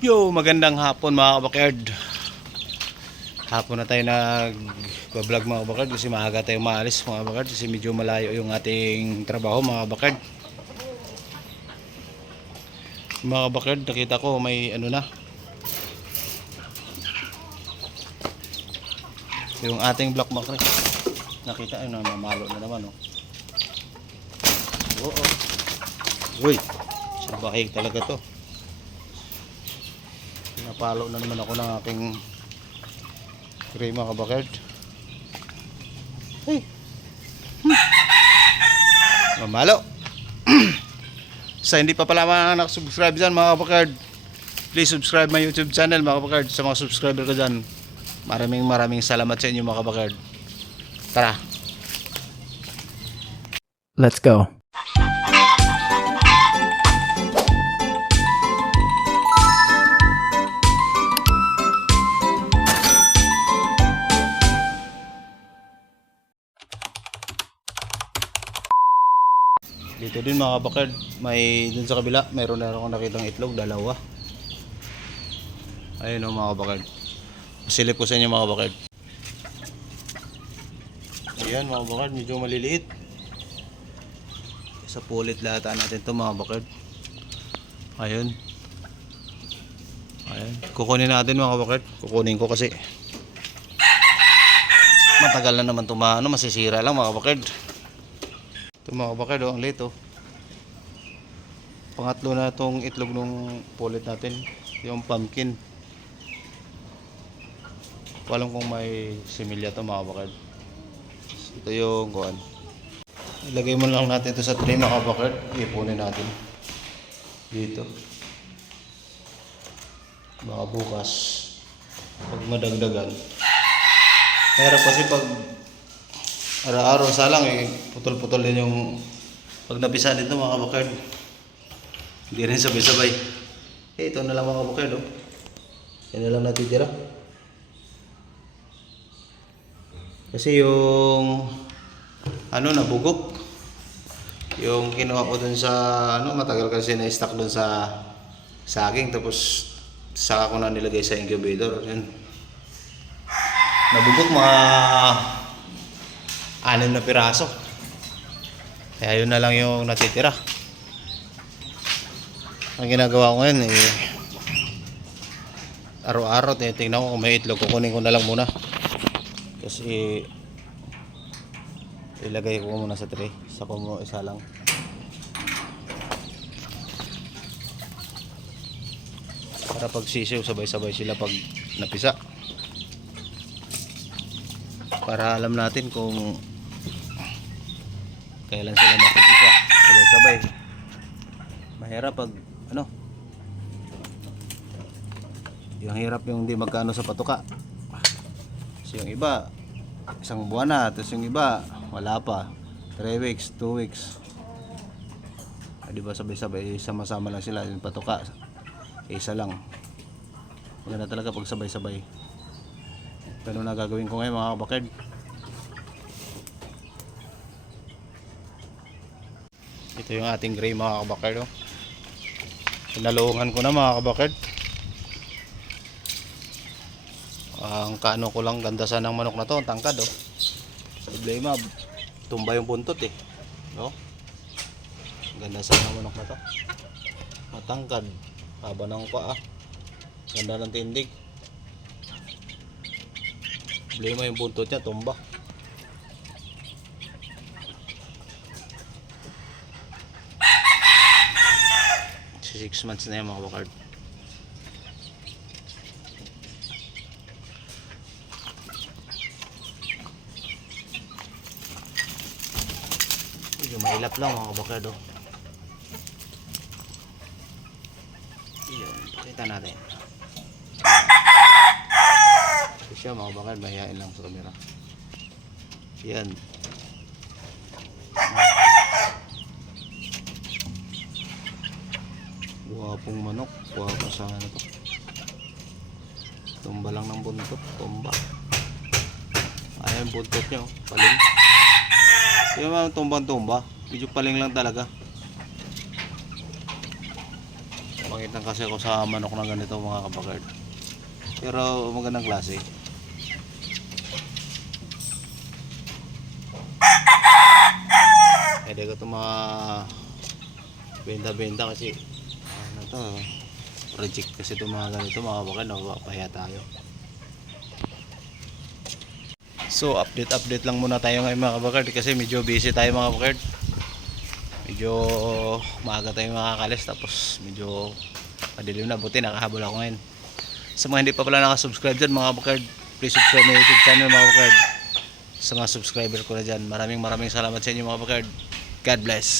Yo, magandang hapon mga kabakerd. Hapon na tayo nag-vlog mga kabakerd kasi maaga tayo maalis mga kabakerd kasi medyo malayo yung ating trabaho mga kabakerd. Mga kabakerd, nakita ko may ano na. Yung ating black mackerel. Nakita ayun na mamalo na naman oh. Oo. Uy, sabahig talaga to. Napalo na naman ako ng aking gray mga kabakerd. Hey. Mamalo. Sa hindi pa pala nakasubscribe dyan mga kabakerd, please subscribe my YouTube channel mga kabakerd. Sa mga subscriber ko dyan, maraming salamat sa inyo mga kabakerd. Tara. Let's go. Dito din mga kabakerd, may dun sa kabila, mayroon na akong nakitang itlog, dalawa. Ayun o mga kabakerd. Silip ko sa inyo mga kabakerd. Ayan mga kabakerd, medyo maliliit. Sa pulit lahat natin to mga kabakerd. Ayun. Ayun. Kukunin natin mga kabakerd. Kukunin ko kasi matagal na naman ito masisira lang mga kabakerd. Ito mga kabakerd oh, ang late oh. Pangatlo na itong itlog nung pulit natin, yung pumpkin. Walang kung may similya to mga kabakerd. Ito yung kuan. Ilagay mo lang natin ito sa tray mga kabakerd. Ipunin natin dito. Baka bukas pag madagdagan. Mahirap kasi pag araw-araw salang putol-putol din yung pag napisan dito mga kabakerd. Hindi rin sabay-sabay. Ito na lang mga kabakerd oh. Yan na lang natitira. Kasi yung nabugok. Yung kinuha ko dun sa matagal kasi na-stock dun sa saging, tapos saka ko na nilagay sa incubator. Yan. Nabugok mga 6 na piraso. Kaya yun na lang yung natitira. Ang ginagawa ko ngayon araw-araw tinitingnan ko kung may itlog, kukunin ko na lang muna. Kasi ilagay ko muna sa tray. Saka mo isa lang. Para pag sisiw sabay-sabay sila pag napisa. Para alam natin kung kailan sila mapipisa sabay-sabay. Mahirap pag yung hirap yung hindi magkano sa patuka. Kasi yung iba isang buwan na, tapos yung iba wala pa, 3 weeks, 2 weeks. Di ba sabay-sabay, sama-sama lang sila yung patuka, isa lang. Maganda talaga pag sabay-sabay. Ganun na gagawin ko ngayon mga kabakerd. Ito yung ating gray mga kabakerd oh. Pinalungan ko na mga kabakerd. Ang kaano ko lang, ganda sana ng manok na to, ang tangkad oh. Problema, tumba yung buntot eh. No? Ganda sana ng manok na to. Matangkad, haba ng paa. Ganda ng tindig. Problema yung buntot niya, tumba. 6 months na yan mga kabakerd. Medyo mailap lang mga kabakerd oh. Yun, pakita natin. Ito siya mga kabakerd, mahihain lang sa camera. Yan. Guwapong manok, guwapo sa to. Tumba lang ng buntot, tumba. Ayan buntot niya oh, paling. Yung mga tumbang-tumba, medyo paling lang talaga. Nakakita kasi ako sa manok na ganito mga kabakard. Pero magandang klase. Pwede ko ito mga benta-benta kasi ano to, reject kasi ito mga ganito mga kabakard. Nagpapahiya tayo. So update lang muna tayo ngayon mga kabakard kasi medyo busy tayo mga kabakard. Medyo maaga tayo makakalis tapos medyo madilim na, buti nakahabol ako ngayon. Sa mga hindi pa pala nakasubscribe dyan mga kabakard, please subscribe na YouTube channel mga kabakard. Sa mga subscriber ko na dyan, maraming salamat sa inyo mga kabakard. God bless.